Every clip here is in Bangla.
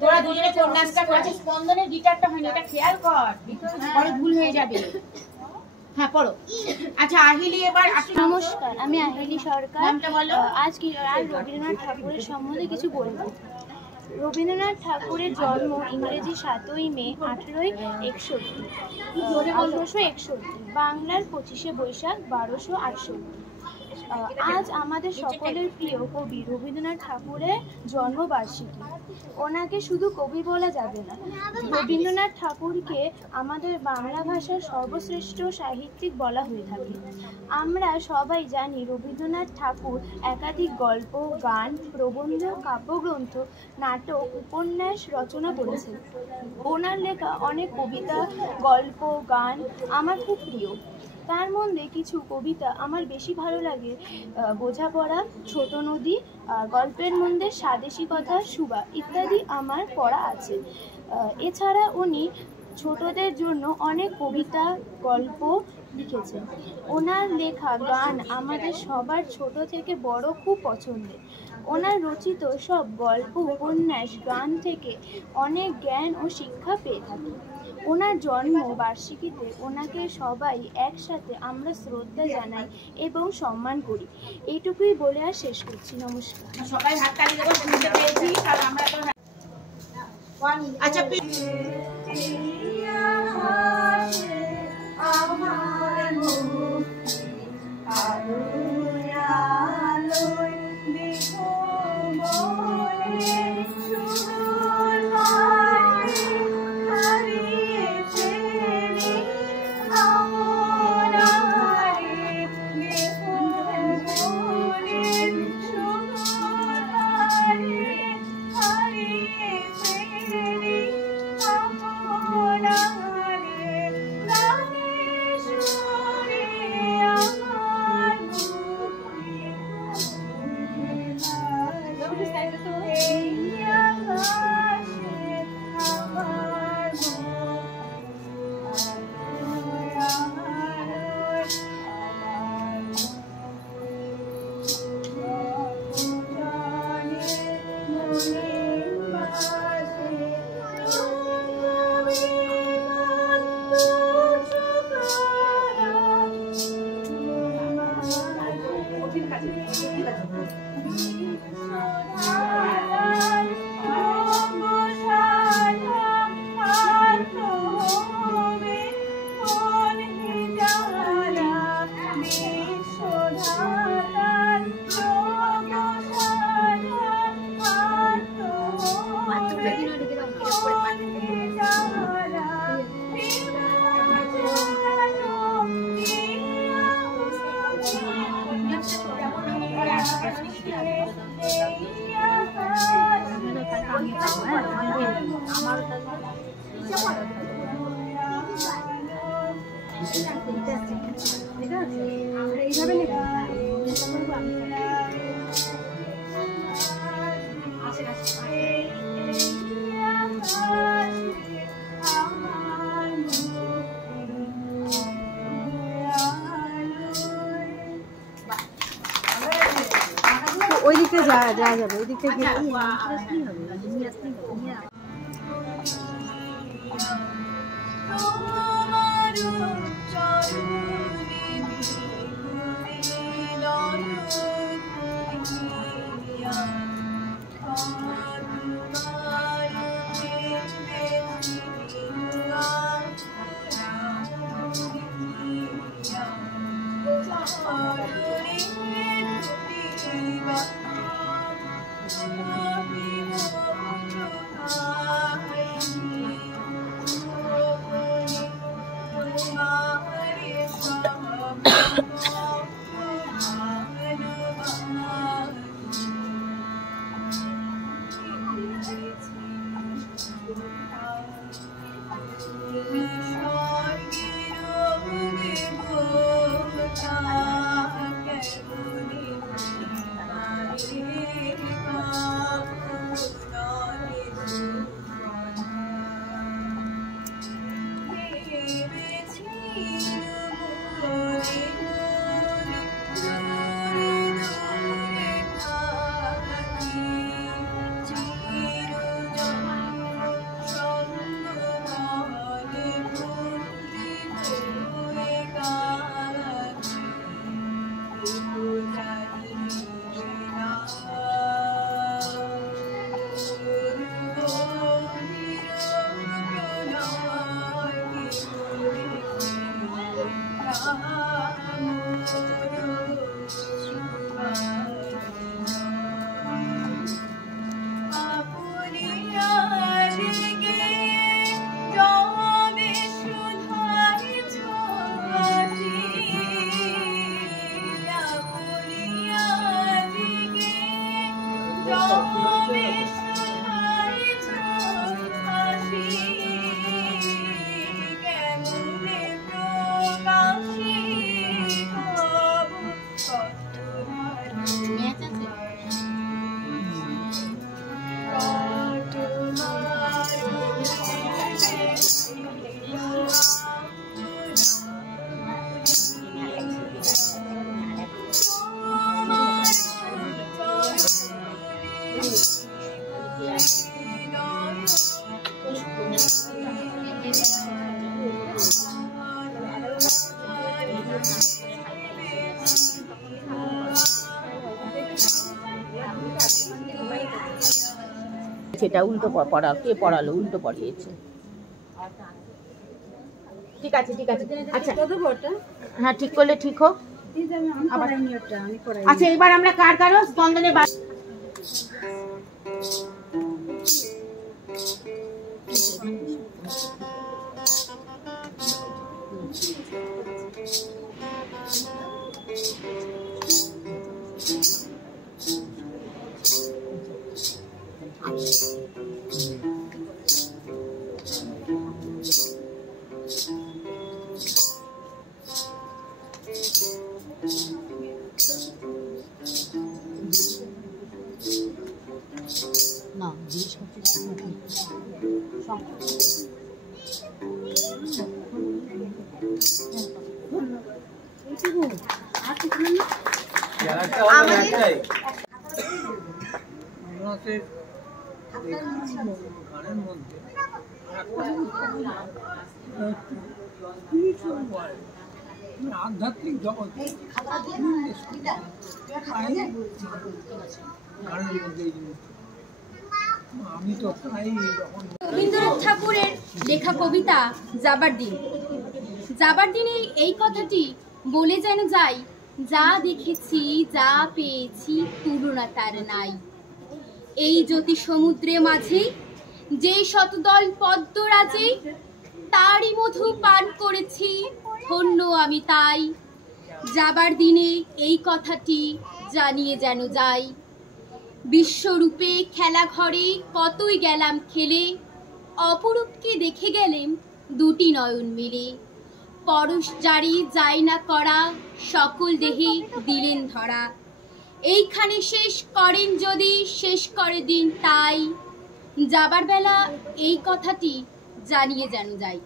তোরা দুজনে কোন নাচটা করেছিস? স্পন্দনের গিটারটা হয়নি, এটা খেয়াল কর, পরে ভুল হয়ে যাবে। হ্যাঁ পড়ো। আচ্ছা আহিলি এবার। নমস্কার, আমি আহিলি সরকার। আজ রবীন্দ্রনাথ ঠাকুরের সম্বন্ধে কিছু বলবো। রবীন্দ্রনাথ ঠাকুরের জন্ম ইংরেজি 7ই মে 1861, বাংলার 25শে বৈশাখ 1268। আজ আমাদের সকলের প্রিয় কবি রবীন্দ্রনাথ ঠাকুরের জন্মবার্ষিকী। ওনাকে শুধু কবি বলা যাবে না, রবীন্দ্রনাথ ঠাকুরকে আমাদের বাংলা ভাষার সর্বশ্রেষ্ঠ সাহিত্যিক বলা হয়ে থাকে। আমরা সবাই জানি রবীন্দ্রনাথ ঠাকুর একাধিক গল্প, গান, প্রবন্ধ, কাব্যগ্রন্থ, নাটক, উপন্যাস রচনা করেছেন। ওনার লেখা অনেক কবিতা, গল্প, গান আমার খুব প্রিয়। তার মধ্যে কিছু কবিতা আমার বেশি ভালো লাগে। বোঝাপড়া, ছোট নদী, গল্পের মধ্যে স্বদেশী কথা, সুবা ইত্যাদি আমার পড়া আছে। এছাড়া উনি ছোটদের জন্য অনেক কবিতা, গল্প লিখেছেন। ওনার লেখা গান আমাদের সবার ছোট থেকে বড় খুব পছন্দের। ওনার রচিত সব গল্প, উপন্যাস, গান থেকে অনেক জ্ঞান ও শিক্ষা পেয়ে থাকি। ওনার জন্ম বার্ষিকীতে ওনাকে সবাই একসাথে আমরা শ্রদ্ধা জানাই এবং সম্মান করি। এইটুকুই বলে আর শেষ করছি। নমস্কার। সবাই হাততালি দেবো, শুনতে পেয়েছি। কারণ আমরা তো আচ্ছা ওই দিকে যাওয়া যাবে, ওই দিকে গেলে কি হবে? সেটা উল্টো পড়া কে পড়ালো, উল্টো পড়িয়েছে। ঠিক আছে ঠিক আছে, আচ্ছা হ্যাঁ ঠিক করলে ঠিক হোক। আচ্ছা এবার আমরা কার কারো স্পন্দনের না জিজ্ঞেস করছি আধ্যাত্মিক জগৎ আমি তো রবীন্দ্রনাথ ঠাকুরের লেখা কবিতা যাবার দিন। যাবার দিনে এই কথাটি বলে যেন যাই, যা দেখেছি যা পেয়েছি তুলনা তার নাই। এই জ্যোতি সমুদ্রে মাঝে যে শতদল পদ্মরাজে, তারই মধু পান করেছি ধন্য আমি তাই। যাবার দিনে এই কথাটি জানিয়ে যেন যাই, বিশ্বরূপে খেলা ঘরে কতই গেলাম খেলে, অপরূপকে দেখে গেলেম দুটি নয়ন মিলে। পরশ জারি যায় না করা, সকল দেহে দিলেন ধরা। এইখানে শেষ করেন যদি শেষ করে দিন তাই। যাবার বেলা এই কথাটি জানিয়ে যেন যাই।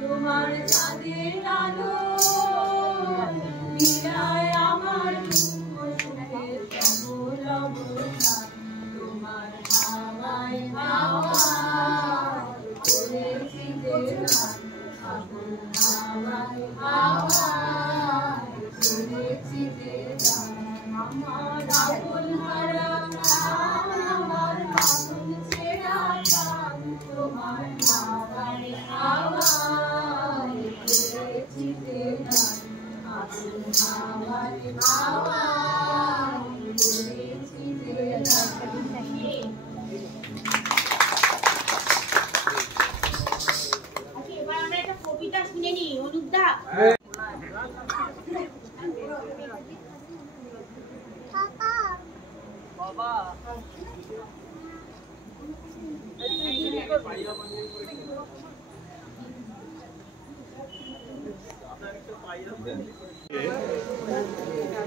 তোমার চাঁদের আলো লীলায় আমার সুখের এবার আমরা একটা কবিতা শুনে নিই অনুপদা।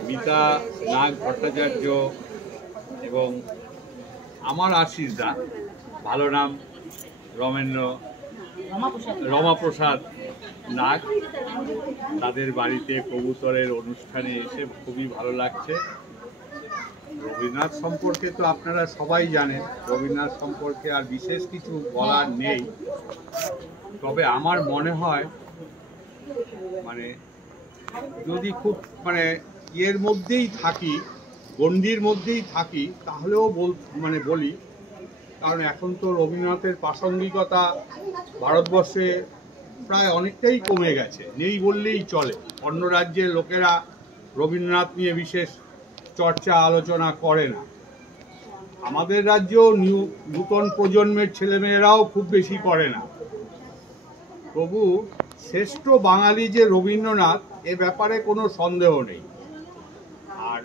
মিতা নাগ ভট্টাচার্য এবং আমার আশিস দা, ভালো নাম রমাপ্রসাদ নাগ, তাদের বাড়িতে কবুতরের অনুষ্ঠানে এসে খুবই ভালো লাগছে। রবীন্দ্রনাথ সম্পর্কে তো আপনারা সবাই জানেন, রবীন্দ্রনাথ সম্পর্কে আর বিশেষ কিছু বলার নেই। তবে আমার মনে হয় মানে যদি খুব এর মধ্যেই থাকি, গণ্ডির মধ্যেই থাকি, তাহলেও বলি, কারণ এখন তো রবীন্দ্রনাথের প্রাসঙ্গিকতা ভারতবর্ষে প্রায় অনেকটাই কমে গেছে, নেই বললেই চলে। অন্য রাজ্যের লোকেরা রবীন্দ্রনাথ নিয়ে বিশেষ চর্চা আলোচনা করে না। আমাদের রাজ্যেও নূতন প্রজন্মের ছেলেমেয়েরাও খুব বেশি করে না। তবু শ্রেষ্ঠ বাঙালি যে রবীন্দ্রনাথ, এ ব্যাপারে কোনো সন্দেহ নেই। আর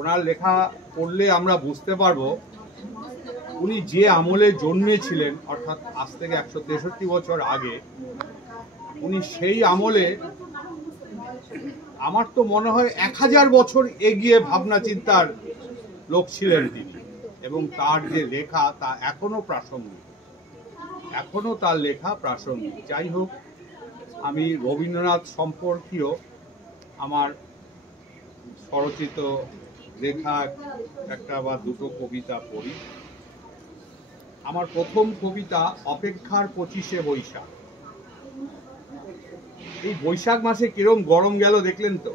ওনার লেখা পড়লে আমরা বুঝতে পারবো উনি যে আমলে জন্মেছিলেন, অর্থাৎ আজ থেকে 163 বছর আগে, উনি সেই আমলে আমার তো মনে হয় 1000 বছর এগিয়ে ভাবনা চিন্তার লোক ছিলেন তিনি। এবং তার যে লেখা তা এখনো প্রাসঙ্গিক, এখনো তার লেখা প্রাসঙ্গিক। যাই হোক, আমি রবীন্দ্রনাথ সম্পর্কীয় আমার স্বরচিত লেখা একটা বা দুটো কবিতা পড়ি। আমার প্রথম কবিতা অপেক্ষার 25শে বৈশাখ। এই বৈশাখ মাসে কিরম গরম গেল দেখলেন তো।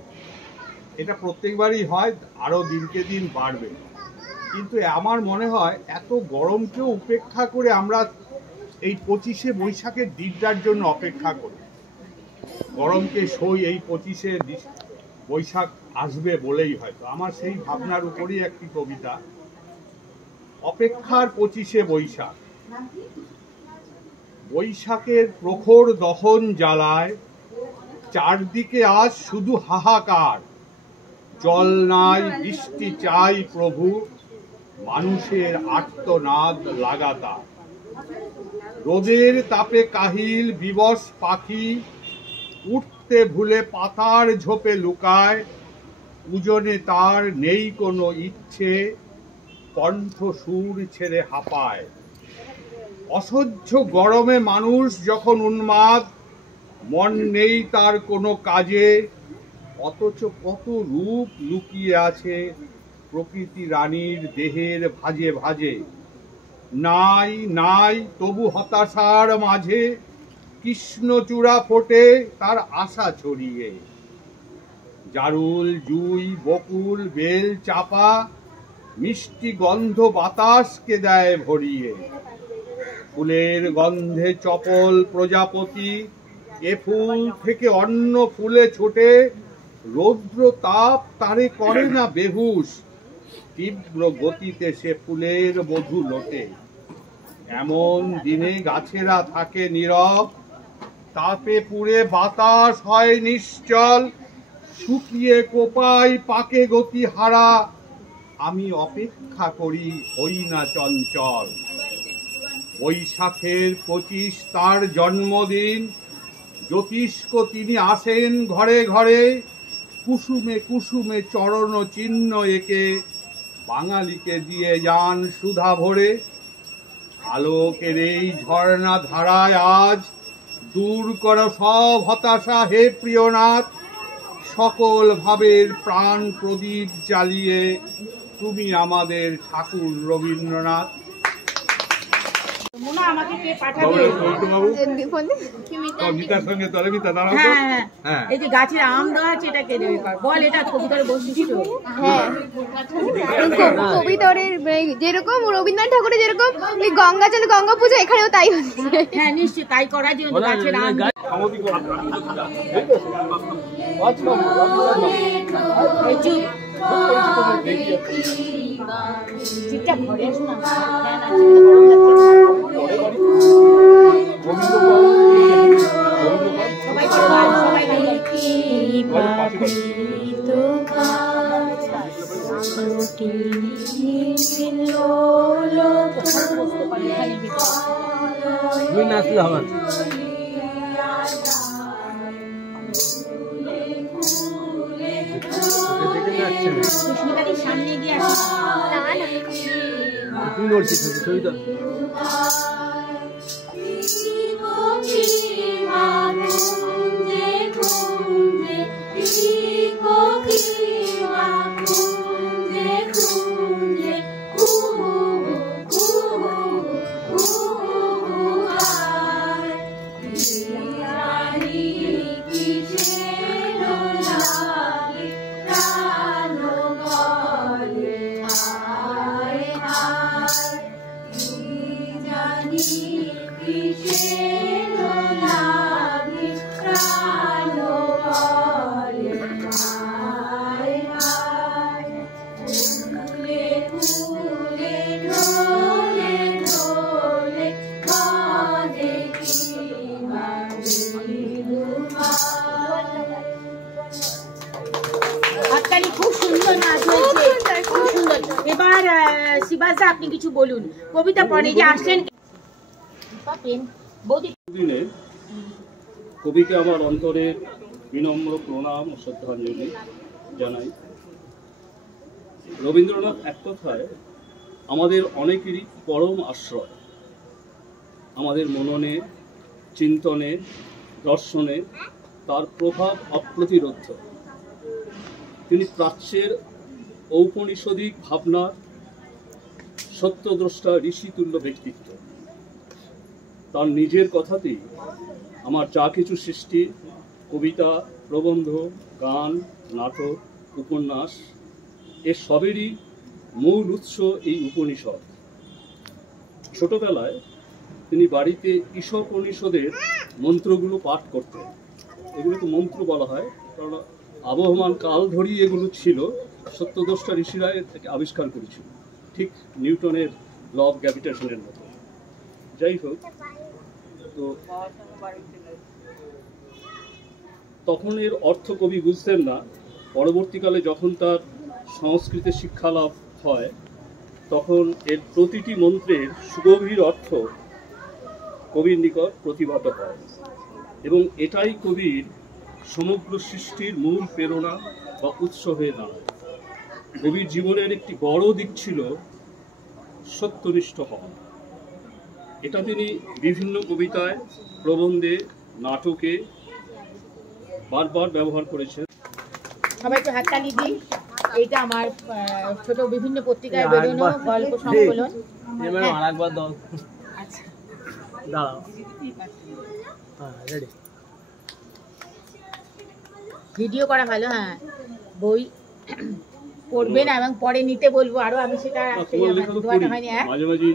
এটা প্রত্যেকবারই হয়, আরো দিনকে দিন বাড়বে। কিন্তু আমার মনে হয় এত গরমকেও উপেক্ষা করে আমরা এই 25শে বৈশাখের দিনটার জন্য অপেক্ষা করি। গরমকে সই এই 25শে বৈশাখ আসবে বলেই হয়তো। আমার সেই ভাবনার উপরই একটি কবিতা, অপেক্ষার 25শে বৈশাখ। বৈশাখের প্রখর দহন জ্বালায় চারদিকে আজ শুধু হাহাকার। জল নাই, বৃষ্টি চাই প্রভু, মানুষের আর্তনাদ লাগাতার। রোদের তাপে কাহিল বিবশ পাখি, উঠতে ভুলে পাতার ঝোপে লুকায়। পূজনে তার নেই কোনো ইচ্ছে, কণ্ঠ সুর ছেড়ে হাঁপায়। অসহ্য গরমে মানুষ যখন উন্মাদ, মন নেই তার কোনো কাজে। অথচ কত রূপ লুকিয়ে আছে প্রকৃতি রানীর দেহের ভাজে ভাজে। নাই নাই তবু হতাশার মাঝে, কৃষ্ণচূড়া ফোটে তার আশা ছড়িয়ে। জারুল, জুই, বকুল, বেল, চাপা, মিষ্টি গন্ধ বাতাসকে দেয় ভরিয়ে। ফুলের গন্ধে চপল প্রজাপতি, এ ফুল থেকে অন্য ফুলে ছোটে। রৌদ্র তাপ তারে করে না বেহুশ, তীব্র গতিতে সে ফুলের মধু লোটে। এমন দিনে গাছেরা থাকে নীরব, তাপে পুড়ে বাতাস হয় নিশ্চল। শুকিয়ে কোপায় পাকে গতি হারা, আমি অপেক্ষা করি হই না চঞ্চল। বৈশাখের 25 তার জন্মদিন, জ্যোতিষ্ক তিনি আসেন ঘরে ঘরে। কুসুমে কুসুমে চরণ চিহ্ন একে, বাঙালিকে দিয়ে যান সুধা ভরে। আলোকের এই ঝর্ণা ধারায় আজ দূর করো সব হতাশা হে প্রিয়নাথ। সকল ভাবের প্রাণ প্রদীপ জ্বালিয়ে তুমি আমাদের ঠাকুর রবীন্দ্রনাথ। মোনা আমাকে কে পাঠাবে? মিতার সঙ্গে তলে মিতা দাঁড়াও। হ্যাঁ, এই যে গাছের আম দেওয়া আছে, এটা কে দেবে? বল, এটা কবিতার বৈশিষ্ট্য। হ্যাঁ, কবিতরের যেরকম রবীন্দ্রনাথ ঠাকুরের যেরকম গঙ্গা জলে গঙ্গা পুজো, এখানেও তাই হচ্ছে। হ্যাঁ, নিশ্চয়ই তাই করার জন্য গাছের আম। এই চুপ, ঠিকঠাক ঘরে আসুন না, ফ্যান আছে, গরম লাগছে। সবাই করবেন, সবাই করবেন। নাচলে হবে সুস্মিতাদির সামনে গিয়ে আসুন। তুই বলছিস ছবিটা হাততালি, খুব সুন্দর নাচ হয়েছে, খুব সুন্দর। এবার শিবাজদা আপনি কিছু বলুন, কবিতা পড়ে যে আসছেন। দিনে কবিকে আমার অন্তরের বিনম্র প্রণাম ও শ্রদ্ধাঞ্জলি জানাই। রবীন্দ্রনাথ এক কথায় আমাদের অনেকেরই পরম আশ্রয়। আমাদের মননে, চিন্তনে, দর্শনে তার প্রভাব অপ্রতিরোধ্য। তিনি প্রাচ্যের ঔপনিষদিক ভাবনার সত্যদ্রষ্টা ঋষিতুল্য ব্যক্তিত্ব। তার নিজের কথাতেই আমার যা কিছু সৃষ্টি, কবিতা, প্রবন্ধ, গান, নাটক, উপন্যাস, এর সবেরই মূল উৎস এই উপনিষদ। ছোটবেলায় তিনি বাড়িতে ঈশোপনিষদের মন্ত্রগুলো পাঠ করতেন। এগুলোকে মন্ত্র বলা হয়, কারণ আবহমান কাল ধরেই এগুলো ছিল। সত্যদ্রষ্টা ঋষিরা এটাকে আবিষ্কার করেছিল, ঠিক নিউটনের ল অফ গ্র্যাভিটেশনের মতো। যাই হোক, তো তখন এর অর্থ কবি বুঝতেন না। পরবর্তীকালে যখন তার সংস্কৃতে শিক্ষালাভ হয়, তখন এর প্রতিটি মন্ত্রের সুগভীর অর্থ কবির নিকট প্রতিভাত হয়, এবং এটাই কবির সমগ্র সৃষ্টির মূল প্রেরণা বা উৎস হয়ে দাঁড়ায়। কবির জীবনের একটি বড় দিক ছিল সত্যনিষ্ঠ হওয়া। এটা তিনি বিভিন্ন কবিতায়, প্রবন্ধে, নাটকে বারবার ব্যবহার করেছেন। সবাই তো হাততালি দিন। এইটা আমার ছোট বিভিন্ন পত্রিকায় বেরোনো গল্প সংকলন। আচ্ছা, দাঁড়াও। হ্যাঁ, রেডি। ভিডিও করা ভালো। হ্যাঁ, বই পড়বেন এবং পরে নিতে বলবো আরো। আমি সেটা দোয়াটা হয়নি। মাঝে মাঝে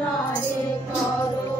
আপনারে করো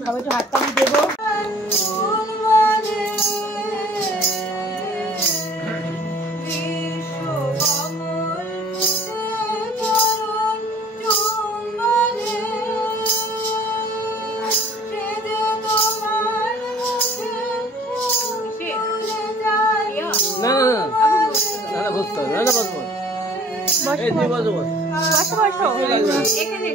সবাই একটু হাততালি দেবো। না না না না বসতে হবে, না না বসবো, এই তুই বসো, বসো এখানে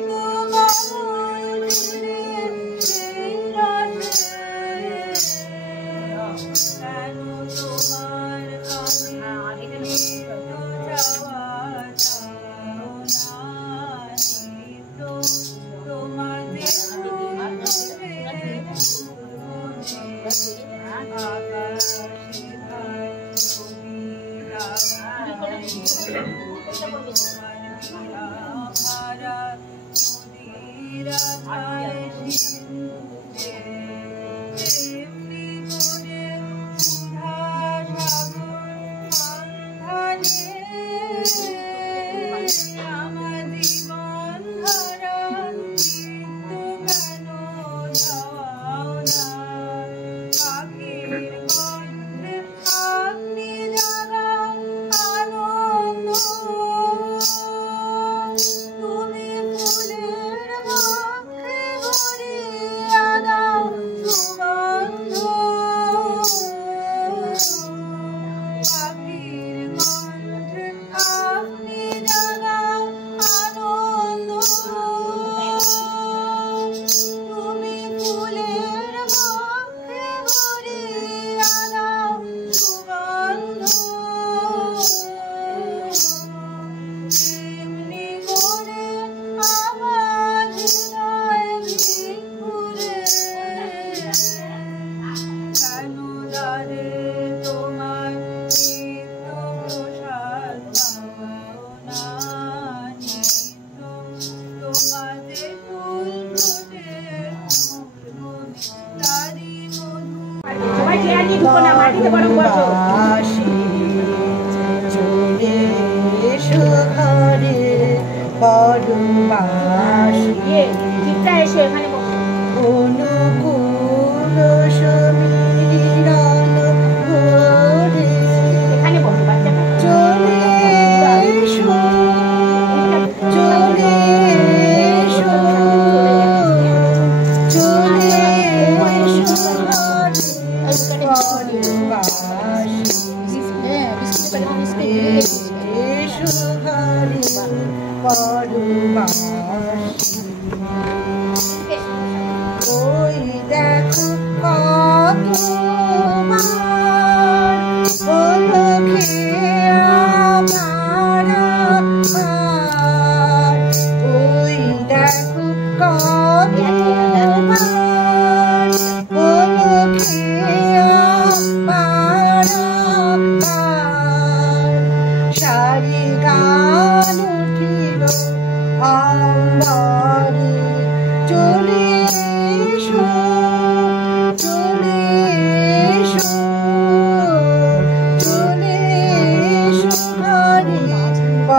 Shari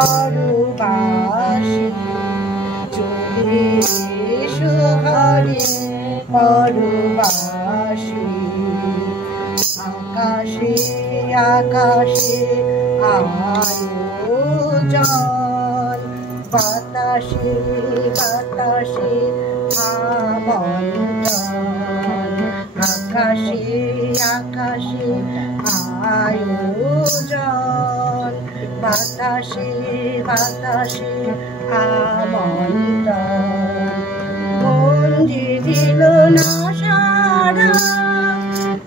পরবাসী চলে এসো ঘরে পরবাসী আকাশে আকাশে আয়োজন বাতাসে বাতাসে আমন্ত্রণ আকাশে আকাশে আয়োজন বাতাসে বাতাসে আমন্ত্রণ মঞ্জি দিল না সারা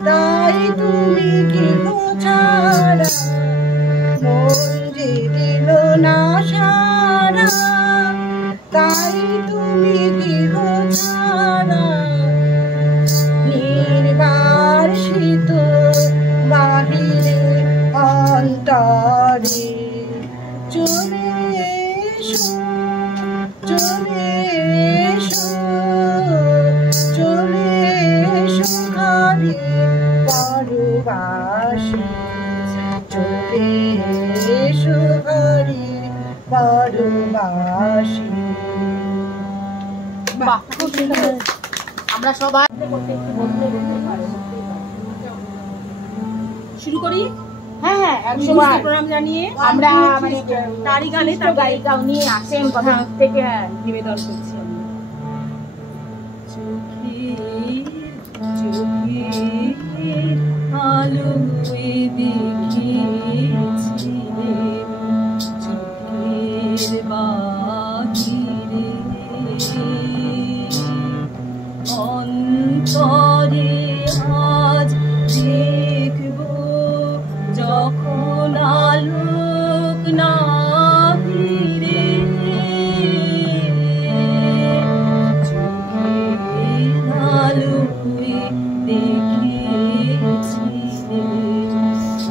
তাই তুমি কি ছাড়া মঞ্জি দিল না সারা তাই তুমি কি ছাড়া নির্বাসিত বাহিরে অন্তরে চলে এসো চলে এসো চলে এসো ঘরে পরবাসী চলে এসো ঘরে পরবাসী। বাহ, খুব সুন্দর। আমরা সবাই শুরু করি। হ্যাঁ হ্যাঁ 100 বার প্রণাম জানিয়ে আমরা মানে তারই গানে তার গায়িকা উনি আসেন কথা থেকে। হ্যাঁ, নিবেদন করছি আমি। চোখের আলোয় দেখেছি চোখের বাহিরে অন্তরে আজ দেখবো যখন আলোক না ফিরে চোখের আলোয় দেখেছি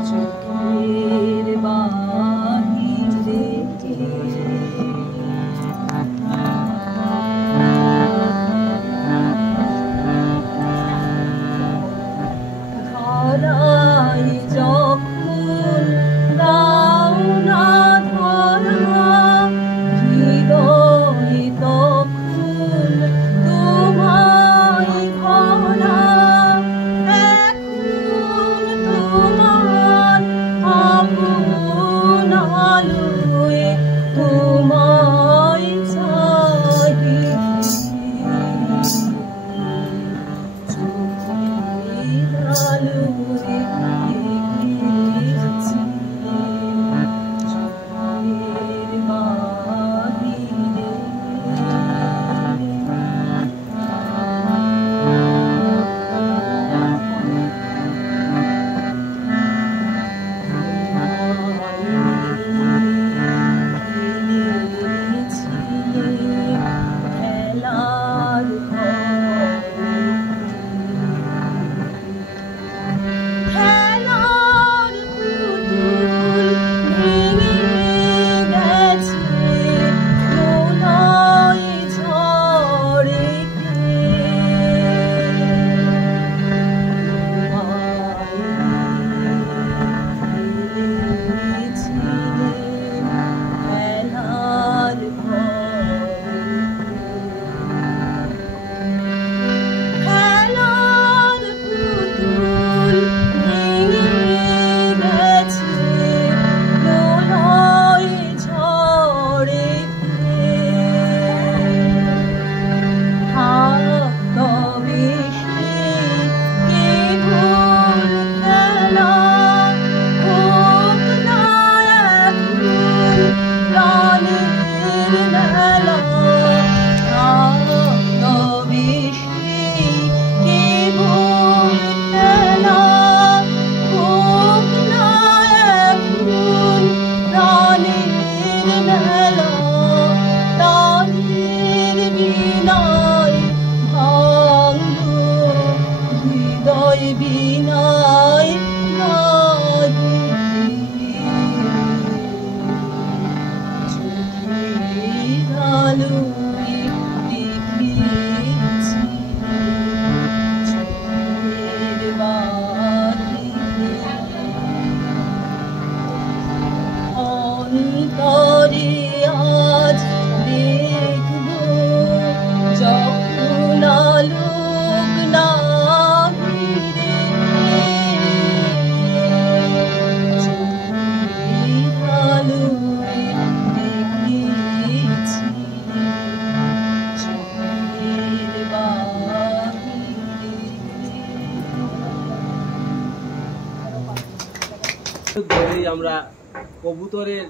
চোখের বাহিরে আমরা কবুতরের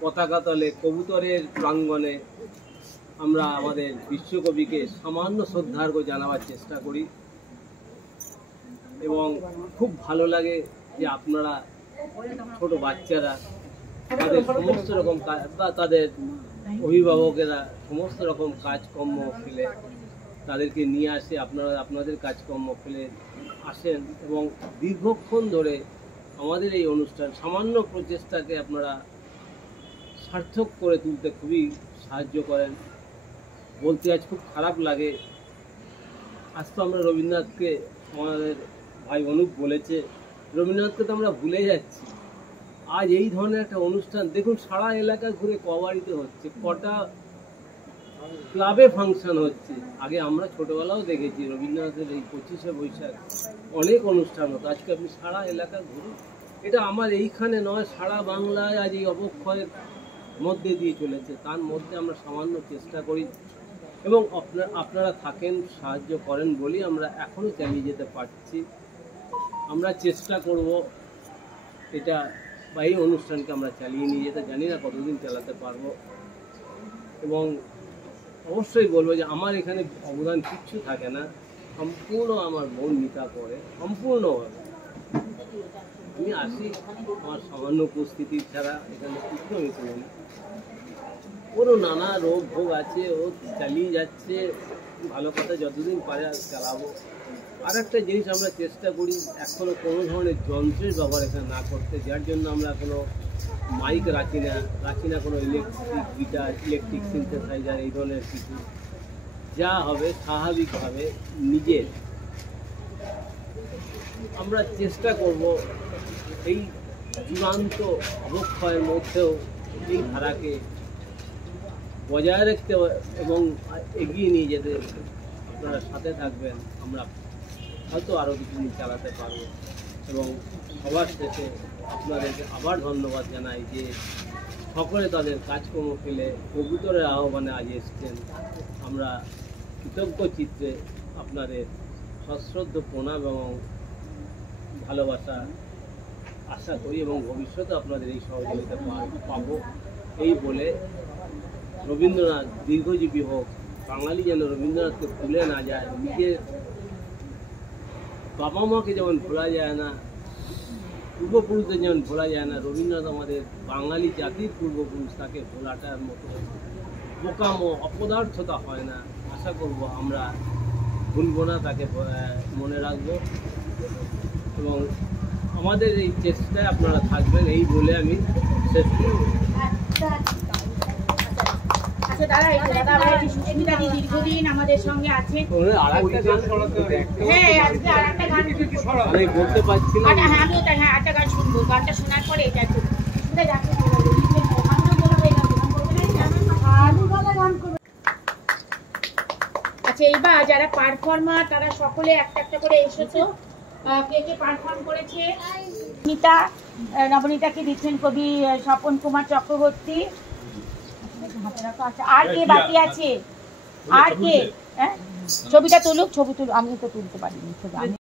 পতাকা তলে, কবুতরের প্রাঙ্গণে আমরা আমাদের বিশ্বকবিকে সামান্য শ্রদ্ধার্ঘ্য জানাবার চেষ্টা করি। এবং খুব ভালো লাগে যে আপনারা ছোট বাচ্চারা তাদের সমস্ত রকম কাজ বা তাদের অভিভাবকেরা সমস্ত রকম কাজকর্ম ফেলে তাদেরকে নিয়ে আসে, আপনারা আপনাদের কাজকর্ম ফেলে আসেন এবং দীর্ঘক্ষণ ধরে আমাদের এই অনুষ্ঠান সামান্য প্রচেষ্টাকে আপনারা সার্থক করে তুলতে খুবই সাহায্য করেন। বলতে আজ খুব খারাপ লাগে, আজ তো আমরা রবীন্দ্রনাথকে, আমাদের ভাই অনুপ বলেছে, রবীন্দ্রনাথকে তো আমরা ভুলে যাচ্ছি। আজ এই ধরনের একটা অনুষ্ঠান দেখুন, সারা এলাকা ঘুরে কবাড়িতে হচ্ছে, কটা ক্লাবে ফাংশন হচ্ছে। আগে আমরা ছোটবেলাও দেখেছি রবীন্দ্রনাথের এই 25শে বৈশাখ অনেক অনুষ্ঠান হতো। আজকে আপনি সারা এলাকা ঘুরুন, এটা আমার এইখানে নয়, সারা বাংলায় আজ এই অবক্ষয়ের মধ্যে দিয়ে চলেছে। তার মধ্যে আমরা সামান্য চেষ্টা করি এবং আপনারা থাকেন, সাহায্য করেন বলেই আমরা এখনও চালিয়ে যেতে পারছি। আমরা চেষ্টা করব এটা বা এই অনুষ্ঠানকে আমরা চালিয়ে নিয়ে যেতে, জানি না কতদিন চালাতে পারবো। এবং অবশ্যই বলবো যে আমার এখানে অবদান কিচ্ছু থাকে না, সম্পূর্ণ আমার বোন মিতা করে, সম্পূর্ণভাবে। আমি আসি, আমার সামান্য উপস্থিতি ছাড়া এখানে কিছু আমি করি না। ওরও নানা রোগ ভোগ আছে, ও চালিয়ে যাচ্ছে, ভালো কথা, যতদিন পারে চালাবো। আর একটা জিনিস আমরা চেষ্টা করি এখনও কোনো ধরনের যন্ত্রের ব্যবহার এখানে না করতে, যার জন্য আমরা কোনো মাইক রাখি না কোনো ইলেকট্রিক গিটার, ইলেকট্রিক সিনথেসাইজার, এই ধরনের কিছু। যা হবে স্বাভাবিকভাবে নিজের আমরা চেষ্টা করব এই চূড়ান্ত অবক্ষয়ের মধ্যেও এই ধারাকে বজায় রাখতে এবং এগিয়ে নিয়ে যেতে আপনারা সাথে থাকবেন। আমরা হয়তো আরও কিছুদিন চালাতে পারবো। এবং সবার শেষে আপনাদেরকে আবার ধন্যবাদ জানাই যে সকলে তাদের কাজকর্ম ফেলে কবুতরের আহ্বানে আজ এসছেন। আমরা কৃতজ্ঞ চিত্রে আপনাদের সশ্রদ্ধ প্রণাম এবং ভালোবাসা আশা করি এবং ভবিষ্যতে আপনাদের এই সহযোগিতা পাবো এই বলে, রবীন্দ্রনাথ দীর্ঘজীবী হোক, বাঙালি যেন রবীন্দ্রনাথকে ভুলে না যায়। নিজের বাবা মাকে যেমন ভোলা যায় না, পূর্বপুরুষদের যেমন ভোলা যায় না, রবীন্দ্রনাথ আমাদের বাঙালি জাতির পূর্বপুরুষ, তাকে ভোলাটার মতো বোকামো অপদার্থতা হয় না। আশা করব আমরা ভুলব না, তাকে মনে রাখবো এবং আমাদের এই চেষ্টায় আপনারা থাকবেন এই বলে আমি শেষ করব। আচ্ছা দাদা, এই দাদা আবার সুস্মিতা দি দীর্ঘদিন আমাদের সঙ্গে আছে। হ্যাঁ, আজকে আর একটা গান আমি বলতে পারছি না। হ্যাঁ, আমিও তাই, হ্যাঁ একটা গান শুনবো। গানটা শোনার পরে এটা একটু সুস্মিতা যাচ্ছে। আচ্ছা, এইবার যারা পারফর্মার তারা সকলে একটা একটা করে এসেছো। কে কে পারফর্ম করেছে? নবনীতাকে দিচ্ছেন কবি স্বপন কুমার চক্রবর্তী। আর কে বাকি আছে? আর কে? ছবিটা তুলুক, ছবি তুলুক। আমি তো তুলতে পারিনি ছবি।